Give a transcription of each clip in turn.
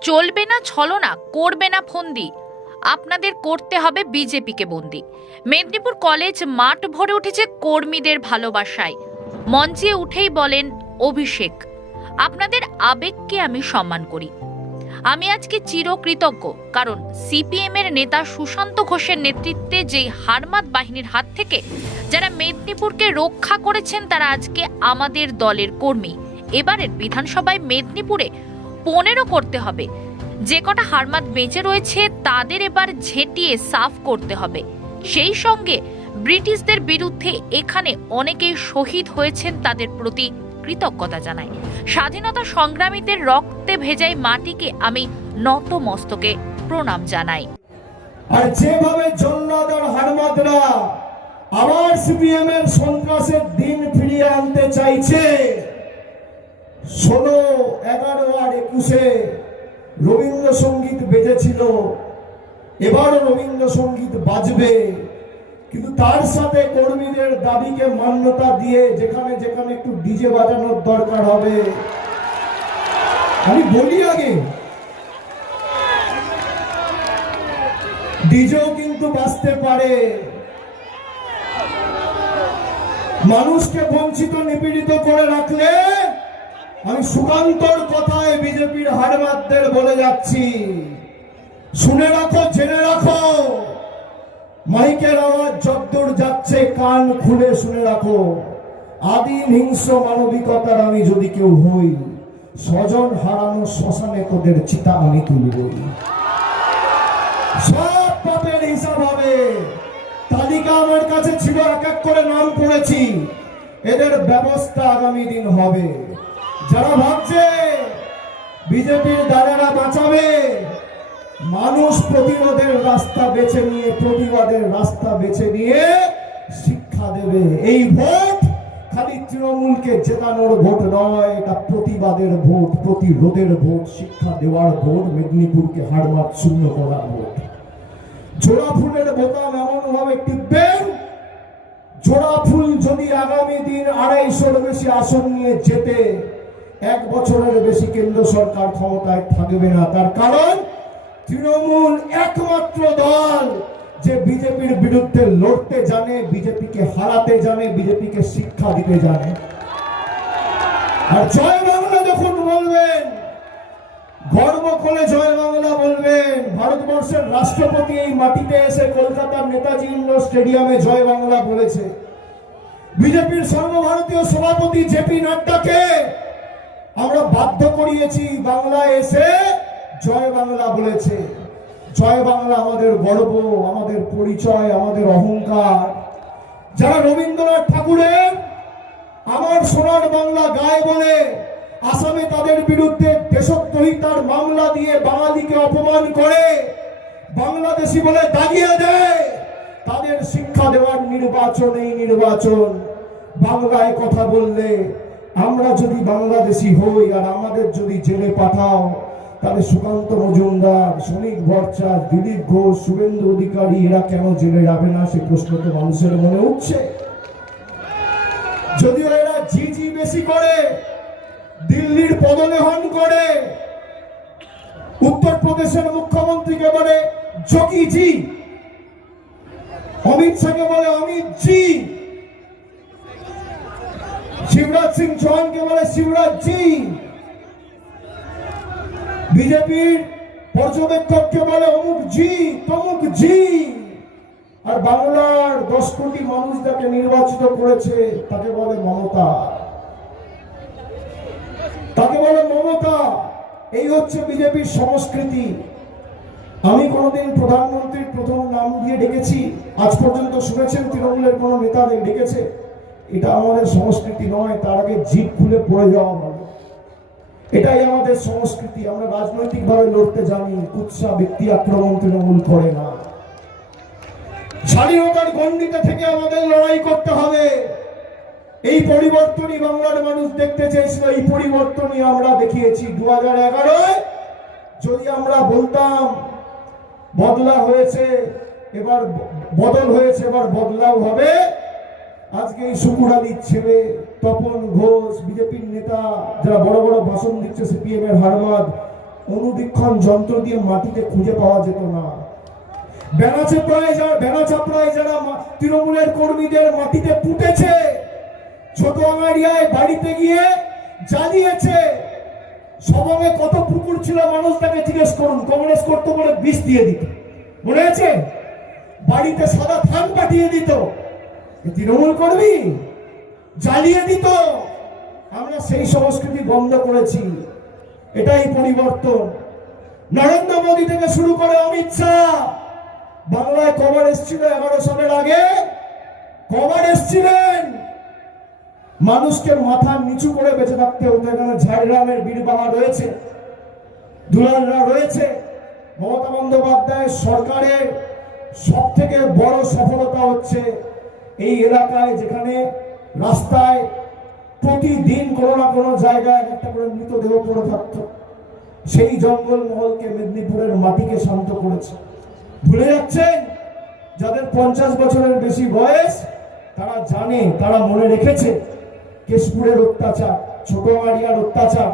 চলবে না ছলনা করবে না ফন্দি। আপনাদের করতে হবে বিজেপিকে বন্দি। মেদিনীপুর কলেজ মাঠ ভরে উঠেছে কর্মীদের ভালোবাসায়। মঞ্চে উঠেই বলেন, অভিষেক, আপনাদের আবেগকে আমি সম্মান করি। আমি আজকে চিরকৃতজ্ঞ, কারণ সিপিএম এর নেতা সুশান্ত ঘোষের নেতৃত্বে যেই হারমাত বাহিনীর হাত থেকে যারা মেদিনীপুরকে রক্ষা করেছেন, তারা আজকে আমাদের দলের কর্মী। এবারের বিধানসভায় মেদিনীপুরে পনেরো করতে হবে। যে কটা হারমাত বেঁচে রয়েছে, তাদের এবার ঝেঁটিয়ে সাফ করতে হবে। সেই সঙ্গে ব্রিটিশদের বিরুদ্ধে এখানে অনেকেই শহীদ হয়েছেন তাদের প্রতি কৃতজ্ঞতা জানাই। স্বাধীনতা সংগ্রামীদের রক্তে ভেজাই মাটিকে আমি নত মস্তকে প্রণাম জানাই। আর যেভাবে জল্লাদ আর হারমাদরা আবার সিপিএম এর সন্ত্রাসের দিন ফিরিয়ে আনতে চাইছে ষোলো, এগারো আর একুশে রবীন্দ্রসঙ্গীত বেজেছিল। এবারও রবীন্দ্রসঙ্গীত বাজবে। কিন্তু তার সাথে কর্মীদের দাবিকে মান্যতা দিয়ে যেখানে যেখানে একটু ডিজে বাজানোর দরকার হবে। আমি বলি আগে, ডিজেও কিন্তু বাঁচতে পারে। মানুষকে বঞ্চিত নিপীড়িত করে রাখলে আমি সুকান্তর কথায় বিজেপির হারমাতদের বলে যাচ্ছি। শুনে রাখো, জেনে রাখো। মাইকের আওয়াজ যদ্দূর যাচ্ছে, কান খুলে শুনে রাখো। আদিম হিংস্র মানবিকতার আমি যদি কেউ হই, স্বজন হারানো শ্মশানে তোদের চিতা আমি তুলবই। সব পাপের হিসাব হবে। তালিকা আমার কাছে ছিল, এক এক করে নাম পড়েছি। এদের ব্যবস্থা আগামী দিন হবে। যারা ভাবছে বিজেপির দ্বারারা বাঁচাবে, মানুষ প্রতিরোধের রাস্তা বেছে নিয়ে, প্রতিবাদের রাস্তা বেছে নিয়ে শিক্ষা দেবে। এই ভোট খালি তৃণমূলকে জেতানোর ভোট নয়, এটা প্রতিবাদের ভোট, প্রতিরোধের ভোট, শিক্ষা দেওয়ার ভোট, মেদিনীপুরকে হারমাত শূন্য করার ভোট। জোড়া ফুলের বোতাম এমন ভাবে টিপবেন, জোড়া ফুল যদি আগামী দিন আড়াইশোর বেশি আসন নিয়ে যেতে এক বছরের বেশি কেন্দ্র সরকার ক্ষমতায় থাকবে না। তার কারণ, তৃণমূল একমাত্র দল যে বিজেপির বিরুদ্ধে লড়তে জানে, বিজেপিকে হারাতে জানে, বিজেপিকে শিক্ষা দিতে জানে। আর জয় বাংলা যখন বলবেন, গর্ব করে জয় বাংলা বলবেন, ভারতবর্ষের রাষ্ট্রপতি এই মাটিতে এসে কলকাতার নেতাজি ইন্ডোর স্টেডিয়ামে জয় বাংলা বলেছে। বিজেপির সর্বভারতীয় সভাপতি জেপি নাড্ডাকে আমরা বাধ্য করিয়েছি বাংলায় এসে জয় বাংলা বলেছে। জয় বাংলা আমাদের গর্ব, আমাদের পরিচয়, আমাদের অহংকার। যারা রবীন্দ্রনাথ ঠাকুরের আমার সোনার বাংলা গায়ে বলে, আসামে তাদের বিরুদ্ধে দেশদ্রোহিতার মামলা দিয়ে বাঙালিকে অপমান করে, বাংলাদেশি বলে দাগিয়ে দেয়, তাদের শিক্ষা দেওয়ার নির্বাচন, এই নির্বাচন। বাংলায় কথা বললে আমরা যদি বাংলাদেশি হই আর আমাদের যদি জেলে পাঠাও, তাহলে সুকান্ত মজুমদার শ্রমিক ভট্টাচার্য, দিলীপ ঘোষ, শুভেন্দু অধিকারী, এরা কেন জেলে যাবে না? সে প্রশ্ন তো মানুষের মনে উঠছে। যদিও এরা জি জি বেশি করে, দিল্লির পদলেহন করে, উত্তরপ্রদেশের মুখ্যমন্ত্রীকে বলে যোগী জি, অমিত শাহকে বলে অমিত জি। শিবরাজ সিং চৌহানকে বলে শিবরাজ জি বিজেপির পর্যবেক্ষককে বলে অমুক জি, তমুক জি। আর বাংলার দশ কোটি মানুষ যাকে নির্বাচিত করেছে, তাকে বলে মমতা। তাকে বলে মমতা। এই হচ্ছে বিজেপির সংস্কৃতি। আমি কোনোদিন প্রধানমন্ত্রীর প্রথম নাম দিয়ে ডেকেছি, আজ পর্যন্ত শুনেছেন, তৃণমূলের কোনো নেতা ডেকেছে। এটা আমাদের সংস্কৃতি নয়, তার আগে জিপ খুলে পড়ে যাওয়া ভালো। এটাই আমাদের সংস্কৃতি, আমরা রাজনৈতিকভাবে লড়তে জানি, কুৎসা, ব্যক্তি আক্রমণ তৃণমূল করে না। স্বাধীনতার গণ্ডিতে থেকে আমাদের লড়াই করতে হবে। এই পরিবর্তনই বাংলার মানুষ দেখতে চেয়েছিল, এই পরিবর্তনই আমরা দেখিয়েছি দু হাজার এগারোয় যদি আমরা বলতাম, বদলা হয়েছে, এবার বদল হয়েছে, এবার বদলাও হবে। আজকে এই শুকুর আলীর ছেলে তপন ঘোষ, বিজেপির নেতা, যারা বড় বড় ভাষণ দিচ্ছে সিপিএম এর হারবাদ অনুবীক্ষণ যন্ত্র দিয়ে মাটিতে খুঁজে পাওয়া যেত না। বেনাচাপড়ায় যারা বেনাচাপড়ায় যারা তৃণমূলের কর্মীদের মাটিতে ছোট বাড়িতে গিয়ে জ্বালিয়েছে। কত পুকুর ছিল, মানুষ জিজ্ঞেস করুন, কংগ্রেস করতে বলে বিষ দিয়ে দিত। মনে আছে? বাড়িতে সাদা থান পাঠিয়ে দিত। তৃণমূল কর্মী, জ্বালিয়ে দিত। আমরা সেই সংস্কৃতি বন্ধ করেছি। এটাই পরিবর্তন। নরেন্দ্র মোদী থেকে শুরু করে অমিত শাহ। বাংলায় কবার এসেছিল এগারো সালের আগে। কবার এসেছিলেন। মানুষকে মাথা নিচু করে বেঁচে থাকতে হতো। এখানে ঝাড়গ্রামের বীরবাহা রয়েছে। দুলালরা রয়েছে। মমতা বন্দ্যোপাধ্যায় সরকারের সব থেকে বড় সফলতা হচ্ছে এই এলাকায় যেখানে রাস্তায় প্রতিদিন কোনো না কোনো জায়গায় একটা করে মৃতদেহ পড়ে থাকতো। সেই জঙ্গল মহলকে মেদিনীপুরের মাটিকে শান্ত করেছে। ভুলে যাচ্ছেন? যাদের পঞ্চাশ বছরের বেশি বয়স, তারা জানে, তারা মনে রেখেছে, কেশপুরের অত্যাচার ছোট মারিয়ার অত্যাচার,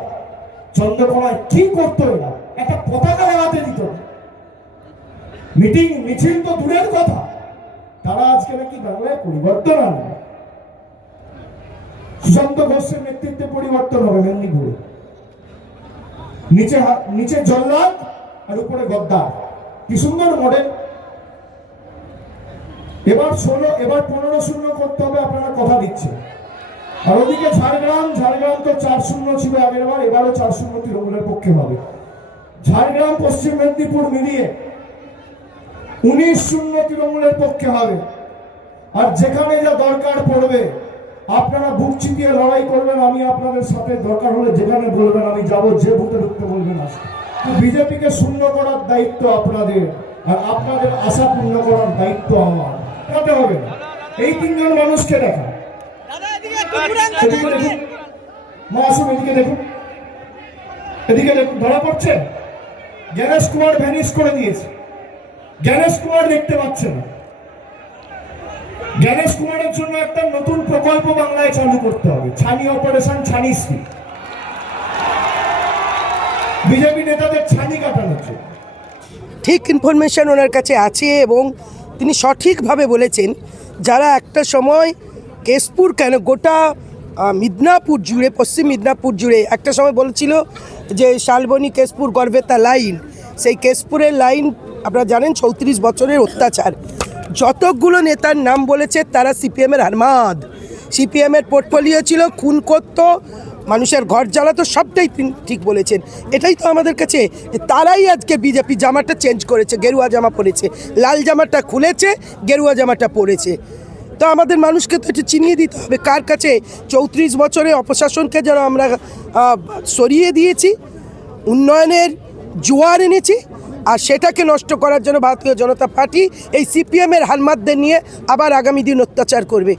চন্দ্রকোনায় কি করতো এরা? একটা পতাকা লাগাতে দিত। মিটিং, মিছিল তো দূরের কথা। তারা আজকে নাকি বাংলায় পরিবর্তন আনবে। সুশান্ত ঘোষের নেতৃত্বে পরিবর্তন হবে মেদিনীপুরে। নিচে নিচে জল্লাদ আর উপরে গদ্দার। কি সুন্দর মডেল এবার ষোলো, এবার পনেরো শূন্য করতে হবে, আপনারা কথা দিচ্ছেন। আর ওদিকে ঝাড়গ্রাম ঝাড়গ্রাম তো চার শূন্য ছিল আগের বার, এবারও চার শূন্য তৃণমূলের পক্ষে হবে। ঝাড়গ্রাম, পশ্চিম মেদিনীপুর মিলিয়ে উনিশ শূন্য তৃণমূলের পক্ষে হবে। আর যেখানে যা দরকার পড়বে আপনারা বুক চিতিয়ে লড়াই করবেন আমি আপনাদের সাথে দরকার হলে যেখানে বলবেন আমি যাব যে বুথে ঢুকতে বলবেন আসতে বিজেপিকে শূন্য করার দায়িত্ব আপনাদের আর আপনাদের আশা পূর্ণ করার দায়িত্ব আমার। দেখাতে হবে এই তিনজন মানুষকে দেখা দেখুন। মা আসুন এদিকে দেখুন। এদিকে দেখুন ধরা পড়ছে? জ্ঞানেশ কুমার ভ্যানিশ করে দিয়েছে। জ্ঞানেশ কুমার দেখতে পাচ্ছে না কুমারের জন্য একটা নতুন প্রকল্প বাংলায় চালু করতে হবে। ছানি অপারেশন, ছানি স্ত্রী বিজেপি নেতাদের ছানি কাটানোর জন্য। ঠিক ইনফরমেশন ওনার কাছে আছে এবং তিনি সঠিকভাবে বলেছেন, যারা একটা সময় কেশপুর কেন গোটা মিদনাপুর জুড়ে, পশ্চিম মিদনাপুর জুড়ে একটা সময় বলেছিল যে, শালবনী কেশপুর গর্বেতা লাইন। সেই কেশপুরের লাইন আপনারা জানেন চৌত্রিশ বছরের অত্যাচার। যতগুলো নেতার নাম বলেছে তারা সিপিএমের হারমাদ। সিপিএমের পোর্টফোলিও ছিল খুন করতো মানুষের ঘর জ্বালাতো সবটাই ঠিক বলেছেন। এটাই তো আমাদের কাছে তারাই আজকে বিজেপি জামাটা চেঞ্জ করেছে, গেরুয়া জামা পরেছে। লাল জামাটা খুলেছে, গেরুয়া জামাটা পরেছে। তো আমাদের মানুষকে তো একটু চিনিয়ে দিতে হবে, কার কাছে চৌত্রিশ বছরে অপশাসনকে যেন আমরা সরিয়ে দিয়েছি, উন্নয়নের জোয়ার এনেছি আর সেটাকে নষ্ট করার জন্য ভারতীয় জনতা পার্টি এই সিপিএমের হালমাতদের নিয়ে আবার আগামী দিন অত্যাচার করবে।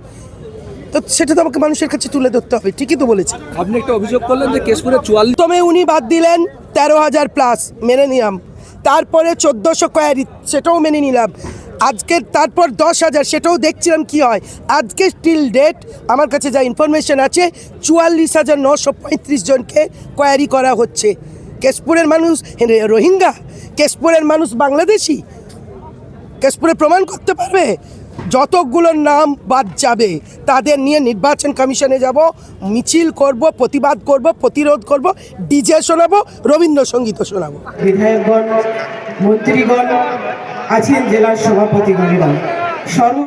তো সেটা তো আমাকে মানুষের কাছে তুলে ধরতে হবে ঠিকই তো বলেছে আপনি একটা অভিযোগ করলেন যে কেশপুরে চুয়াল্লিশ প্রথমে উনি বাদ দিলেন তেরো হাজার প্লাস মেনে নিলাম। তারপরে চোদ্দোশো কোয়ারি সেটাও মেনে নিলাম। আজকে তারপর দশ হাজার সেটাও দেখছিলাম কি হয়। আজকে স্টিল ডেট আমার কাছে যা ইনফরমেশন আছে চুয়াল্লিশ হাজার নশো পঁয়ত্রিশ জনকে কোয়ারি করা হচ্ছে। কেশপুরের মানুষ রোহিঙ্গা, কেশপুরের মানুষ বাংলাদেশি। কেশপুরে প্রমাণ করতে পারবে যতগুলোর নাম বাদ যাবে। তাদের নিয়ে নির্বাচন কমিশনে যাব, মিছিল করব, প্রতিবাদ করব, প্রতিরোধ করব, ডিজে শোনাবো রবীন্দ্রসঙ্গীতও শোনাবো। বিধায়কগণ, মন্ত্রীগণ আছেন জেলার সভাপতিগণেরা সর্ব